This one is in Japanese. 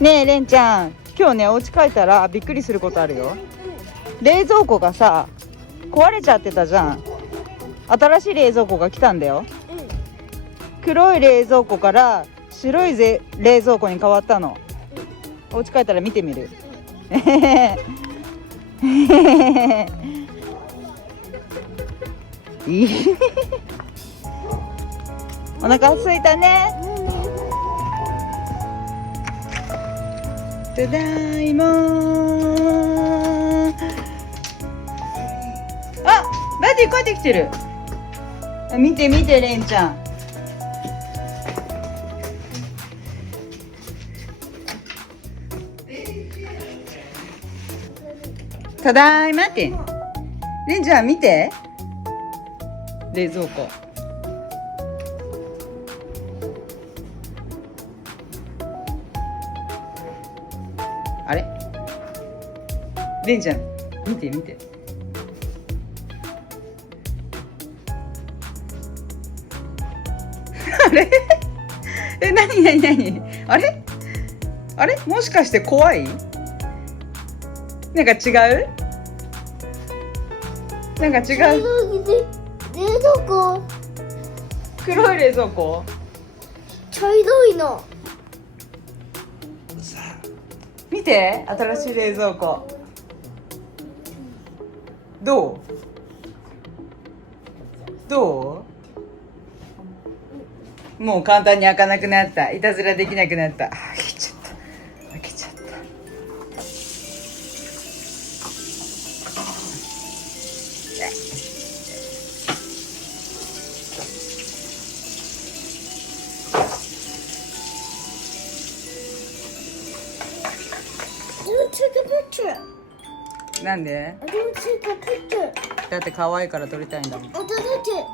ねえレンちゃん、今日ねお家帰ったらびっくりすることあるよ。冷蔵庫がさ壊れちゃってたじゃん。新しい冷蔵庫が来たんだよ。黒い冷蔵庫から白い冷蔵庫に変わったの。お家帰ったら見てみる。お腹空いたね。ただいま。あ、バディ帰ってきてる。見て見てレンちゃん。ただいまって。レンちゃん見て。冷蔵庫。あれ？レンちゃん見て見て。あれ？なになになに？あれ？あれ？もしかして怖い？なんか違う？なんか違う。冷蔵庫。黒い冷蔵庫？茶色いの。見て、新しい冷蔵庫。どう？もう簡単に開かなくなった。いたずらできなくなった。開けちゃった。なんで？だって可愛いから撮りたいんだもん。I'll take a picture.